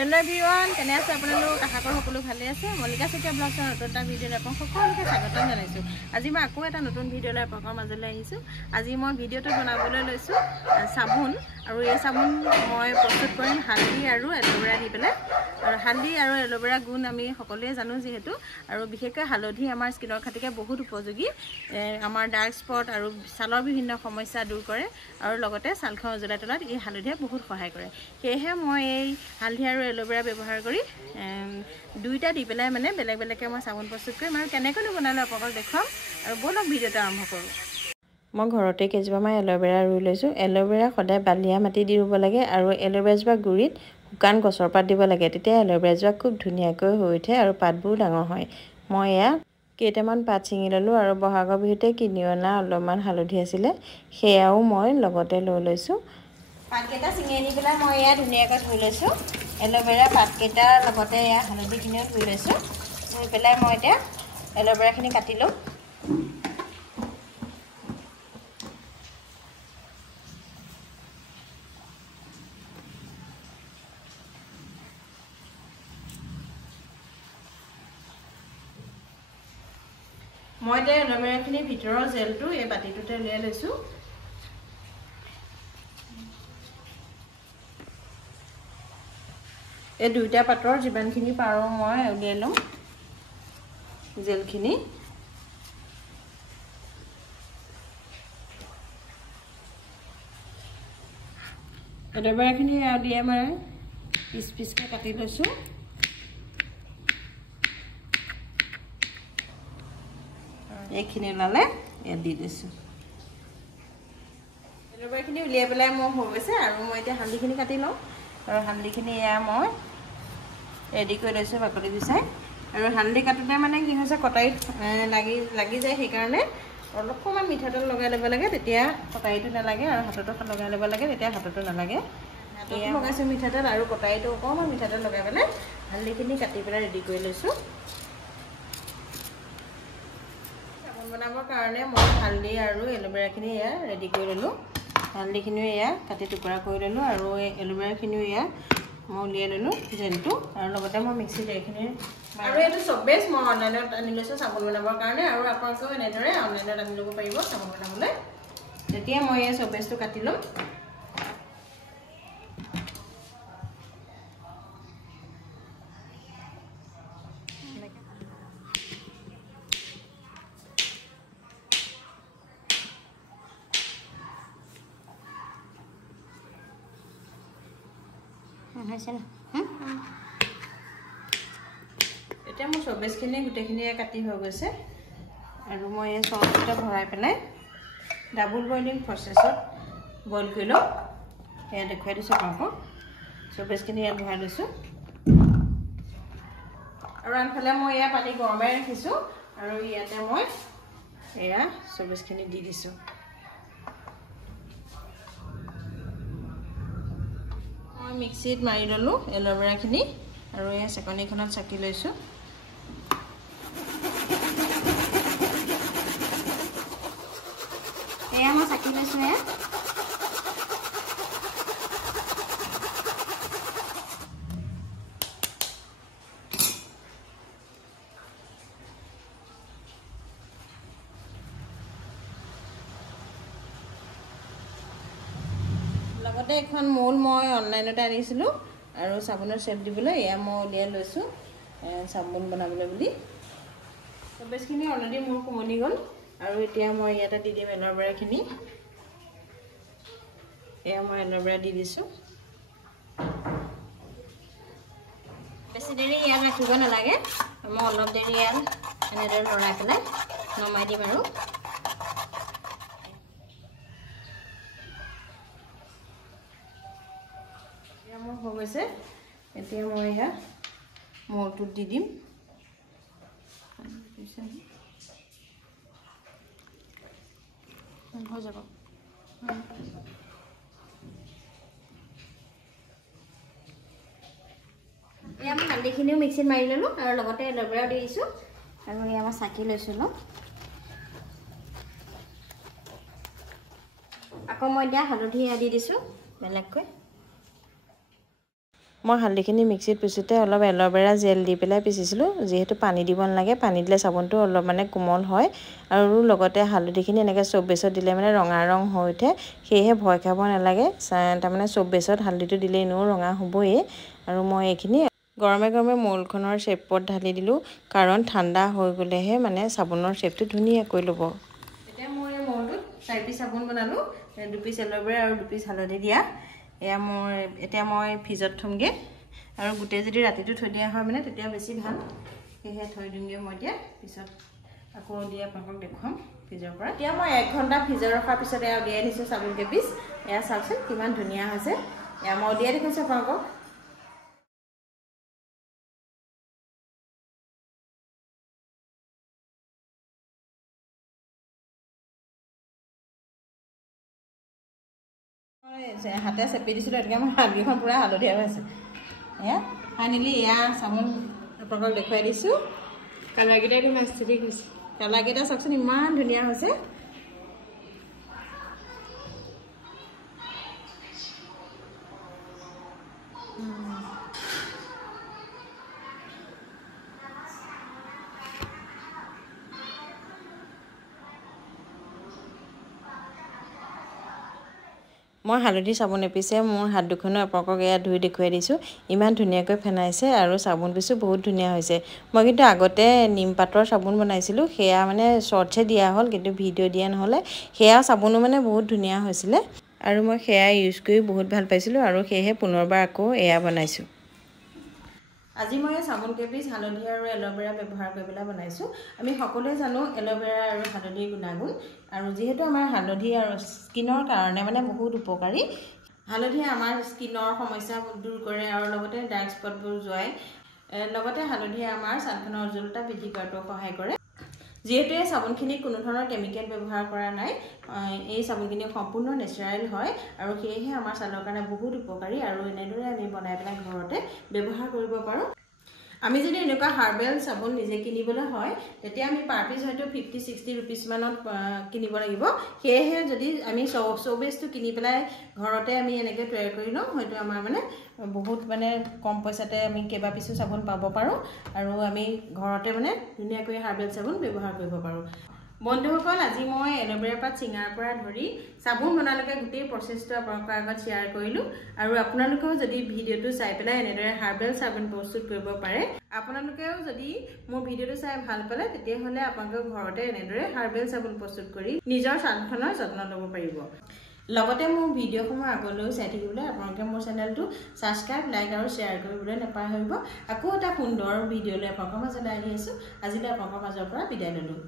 Hello everyone, কেনে আছে আপোনালোক আশা কৰো সকলো ভালে আছে মল্লিকা চেতিয়া ব্লগৰ নতুন এটা ভিডিঅ' লৈ সকলোকে স্বাগতম জনাইছো আজি মই আকৌ এটা নতুন ভিডিঅ' লৈ আপোনালোকৰ মাজলৈ আহিছো আজি মই ভিডিঅ'টো বনাবলৈ লৈছো সাবুন আৰু এই সাবুন মই প্ৰস্তুত কৰিম হালধি আৰু এল'ভেৰা দি পেলাই আৰু হালধি আৰু এল'ভেৰা গুণ আমি সকলোৱে জানো যেহেতু আৰু বিশেষকৈ হালধি আমাৰ স্কিনৰ খাতিকে বহুত উপযোগী আমাৰ ডাৰ্ক স্পট আৰু ছালৰ বিভিন্ন সমস্যা দূৰ কৰে আৰু লগতে ছালখন উজ্জ্বলাই তোলাত এই হালধিয়ে বহুত সহায় কৰে সেয়েহে মই এই হালধি আৰু এল'ভেৰা ব্যৱহাৰ কৰি দুইটা দি পেলাই মানে বেলেগ বেলেগকৈ মই সাবুন প্ৰস্তুত কৰিম আৰু কেনেকৈ বনালে আপোনালোকক দেখুৱাম আৰু বলক ভিডিঅ'টো আৰম্ভ কৰোঁ মই ঘৰতে কেইজোপামান এল'ভেৰা ৰুই লৈছোঁ এল'ভেৰা সদায় বালিয়া মাটি দি ৰুব লাগে আৰু এল'ভেৰাজোপা গুৰিত শুকান গছৰ পাত দিব লাগে তেতিয়া এল'ভেৰাজোপা খুব ধুনীয়াকৈ হৈ উঠে আৰু পাতবোৰ ডাঙৰ হয় মই এয়া কেইটামান পাত ছিঙি ল'লোঁ আৰু বহাগৰ বিহুতে কিনি অনা অলপমান হালধি আছিলে সেয়াও মই লগতে লৈ লৈছোঁ পাতকেইটা ছিঙি আনি পেলাই মই এয়া ধুনীয়াকৈ ধুই লৈছোঁ এল'ভেৰা পাতকেইটাৰ লগতে এয়া হালধিখিনিও ধুই লৈছোঁ ধুই পেলাই মই এতিয়া এল'ভেৰাখিনি কাটি লওঁ মই এতিয়া এল'ভেৰাখিনিৰ ভিতৰৰ জেলটো এই বাতিটোতে উলিয়াই লৈছোঁ এই দুইটা পাতৰ যিমানখিনি পাৰোঁ মই উলিয়াই লওঁ জেলখিনি এল'ভেৰাখিনি উলিয়াই মই পিচ পিচকৈ কাটি লৈছোঁ এইখিনি ওলালে ইয়াত দি দিছোঁ এল'ভেৰাখিনি উলিয়াই পেলাই মোৰ হৈ গৈছে আৰু মই এতিয়া হালধিখিনি কাটি লওঁ আৰু হালধিখিনি এয়া মই ৰেডি কৰি লৈছোঁ বাকলি গুচাই আৰু হালধি কাটোতে মানে কি হৈছে কটাৰীত লাগি যায় সেইকাৰণে অলপমান মিঠাতেল লগাই ল'ব লাগে তেতিয়া কটাৰীটো নালাগে আৰু হাততো লগাই ল'ব লাগে তেতিয়া হাততো নালাগে এয়া লগাইছোঁ মিঠাতেল আৰু কটাৰীটো অকণমান মিঠাতেল লগাই পেলাই হালধিখিনি কাটি পেলাই ৰেডি কৰি লৈছোঁ সাবুন বনাবৰ কাৰণে মই হালধি আৰু এল'ভেৰাখিনি এয়া ৰেডি কৰি ল'লোঁ হালধিখিনিও এয়া কাটি টুকুৰা কৰি ল'লোঁ আৰু এই এল'ভেৰাখিনিও এয়া মই উলিয়াই ল'লোঁ জেলটো আৰু লগতে মই মিক্সিত এইখিনি আৰু এইটো চব বেষ্ট মই অনলাইনত আনি লৈছোঁ চাবোন বনাবৰ কাৰণে আৰু আপোনালোকেও এনেদৰে অনলাইনত আনি ল'ব পাৰিব চাবোন বনাবলৈ তেতিয়া মই এই চব বেষ্টটো কাটি ল'ম এতিয়া মোৰ চবেজখিনি গোটেইখিনিয়ে কাটি হৈ গৈছে আৰু মই এই চচটো ভৰাই পেলাই ডাবল বইলিং প্ৰচেছত বইল কৰি লওঁ এয়া দেখুৱাই দিছোঁ আপোনালোকক চবেজখিনি ইয়াত ভৰাই লৈছোঁ আৰু আনফালে মই এয়া পানী গৰমাই ৰাখিছোঁ আৰু ইয়াতে মই এয়া চবেজখিনি দি দিছোঁ মই মিক্সিত মাৰি ল'লোঁ এল'ভেৰাখিনি আৰু এই চেকনিখনত চাকি লৈছোঁ এয়া মই চাকি লৈছোঁ এয়া লগতে এখন মৌল মই অনলাইনতে আনিছিলোঁ আৰু চাবোনৰ চেপ দিবলৈ এয়া মই উলিয়াই লৈছোঁ চাবোন বনাবলৈ বুলি চবেজখিনি অলৰেডি মোৰ কোমলি গ'ল আৰু এতিয়া মই ইয়াতে দি দিম এল'ভেৰাখিনি এয়া মই এল'ভেৰা দি দিছোঁ বেছি দেৰি ইয়াত ৰাখিব নালাগে মই অলপ দেৰি ইয়াত এনেদৰে লৰাই পেলাই নমাই দিম আৰু মোৰ হৈ গৈছে এতিয়া মই এয়া মৌলটোত দি দিম হৈ যাব এয়া মই হালধিখিনিও মিক্সিত মাৰি ল'লোঁ আৰু লগতে এল'ভেৰাও দি দিছোঁ আৰু এয়া মই চাকি লৈছোঁ ন আকৌ মই এতিয়া হালধি দি দিছোঁ বেলেগকৈ মই হালধিখিনি মিক্সিত পিছোতে অলপ এল'ভেৰা জেল দি পেলাই পিচিছিলোঁ যেহেতু পানী দিব নালাগে পানী দিলে চাবোনটো অলপ মানে কোমল হয় আৰু লগতে হালধিখিনি এনেকৈ চব বেছত দিলে মানে ৰঙা ৰং হৈ উঠে সেয়েহে ভয় খাব নালাগে তাৰমানে চব বেছত হালধিটো দিলে এনেও ৰঙা হ'বই আৰু মই এইখিনি গৰমে গৰমে মৌলখনৰ শ্বেপত ঢালি দিলোঁ কাৰণ ঠাণ্ডা হৈ গ'লেহে মানে চাবোনৰ শ্বেপটো ধুনীয়াকৈ ল'ব এতিয়া মই এই মৌলটোত 4 পিচ চাবোন বনালোঁ 2 পিচ এল'ভেৰা আৰু 2 পিচ হালধি দিয়া এয়া মোৰ এতিয়া মই ফ্ৰিজত থমগে আৰু গোটেই যদি ৰাতিটো থৈ দিয়া হয় মানে তেতিয়া বেছি ভাল সেয়ে থৈ দিমগে মই এতিয়া পিছত আকৌ দিয়া আপোনাক দেখুৱাম ফ্ৰিজৰ পৰা এতিয়া মই 1 ঘণ্টা ফ্ৰিজত ৰখাৰ পিছত এয়া উলিয়াই দিছোঁ চাবোন কেপিচ এয়া চাওকচোন কিমান ধুনীয়া হৈছে এয়া মই উলিয়াই দেখুৱাইছোঁ আপোনাক হাতে চেপি দিছিলোঁ এতিয়া মই হাতকেইখন পূৰা হালধীয়া হৈ আছে এয়া ফাইনেলি এয়া চাবোন আপোনালোকক দেখুৱাই দিছোঁ কালাৰকেইটা একদম আস্থেটিক হৈছে কালাৰকেইটা চাওকচোন ইমান ধুনীয়া হৈছে মই হালধি চাবোন এপিছে মোৰ হাত দুখনো আপোনালোকক এয়া ধুই দেখুৱাই দিছোঁ ইমান ধুনীয়াকৈ ফেনাইছে আৰু চাবোন পিছো বহুত ধুনীয়া হৈছে মই কিন্তু আগতে নিম পাতৰ চাবোন বনাইছিলোঁ সেয়া মানে শ্বৰ্টছে দিয়া হ'ল কিন্তু ভিডিঅ' দিয়া নহ'লে সেয়া চাবোনো মানে বহুত ধুনীয়া হৈছিলে আৰু মই সেয়া ইউজ কৰি বহুত ভাল পাইছিলোঁ আৰু সেয়েহে পুনৰবাৰ আকৌ এয়া বনাইছোঁ আজি মই চাবোন কেপিচ হালধি আৰু এল'ভেৰা ব্যৱহাৰ কৰি পেলাই বনাইছোঁ আমি সকলোৱে জানো এল'ভেৰা আৰু হালধিৰ গুণাগুণ আৰু যেহেতু আমাৰ হালধি আৰু স্কিনৰ কাৰণে মানে বহুত উপকাৰী হালধিয়ে আমাৰ স্কিনৰ সমস্যা দূৰ কৰে আৰু লগতে ডাৰ্ক স্পটবোৰ যোৱাই লগতে হালধিয়ে আমাৰ ছালখনৰ উজ্জ্বলতা বৃদ্ধি কৰাটো সহায় কৰে যেহেতু এই চাবোনখিনি কোনো ধৰণৰ কেমিকেল ব্যৱহাৰ কৰা নাই এই চাবোনখিনি সম্পূৰ্ণ নেচাৰেল হয় আৰু সেয়েহে আমাৰ ছালৰ কাৰণে বহুত উপকাৰী আৰু এনেদৰে আমি বনাই পেলাই ঘৰতে ব্যৱহাৰ কৰিব পাৰোঁ আমি যদি এনেকুৱা হাৰ্বেল চাবোন নিজে কিনিবলৈ হয় তেতিয়া আমি পাৰ পিচ হয়তো 50-60 रुपीस মানত কিনিব লাগিব সেয়েহে যদি আমি চবেছটো কিনি পেলাই ঘৰতে আমি এনেকৈ তৈয়াৰ কৰি লওঁ হয়তো আমাৰ মানে বহুত মানে কম পইচাতে আমি কেবা পিছো চাবোন পাব পাৰোঁ আৰু আমি ঘৰতে মানে ধুনীয়াকৈ হাৰ্বেল চাবোন ব্যৱহাৰ কৰিব পাৰোঁ বন্ধুসকল আজি মই এল'ভেৰা পাত চিঙাৰ পৰা ধৰি চাবোন বনালৈকে গোটেই প্ৰচেছটো আপোনালোকৰ আগত শ্বেয়াৰ কৰিলোঁ আৰু আপোনালোকেও যদি ভিডিঅ'টো চাই পেলাই এনেদৰে হাৰ্বেল চাবোন প্ৰস্তুত কৰিব পাৰে আপোনালোকেও যদি মোৰ ভিডিঅ'টো চাই ভাল পালে তেতিয়াহ'লে আপোনালোকে ঘৰতে এনেদৰে হাৰ্বেল চাবোন প্ৰস্তুত কৰি নিজৰ ছালখনৰ যত্ন ল'ব পাৰিব লগতে মোৰ ভিডিঅ'সমূহ আগলৈও চাই থাকিবলৈ আপোনালোকে মোৰ চেনেলটো ছাবস্ক্ৰাইব লাইক আৰু শ্বেয়াৰ কৰিবলৈ নাপাহৰিব আকৌ এটা সুন্দৰ ভিডিঅ'লৈ আপোনালোকৰ মাজলৈ আহি আছোঁ আজিলৈ আপোনালোকৰ মাজৰ পৰা বিদায় ল'লোঁ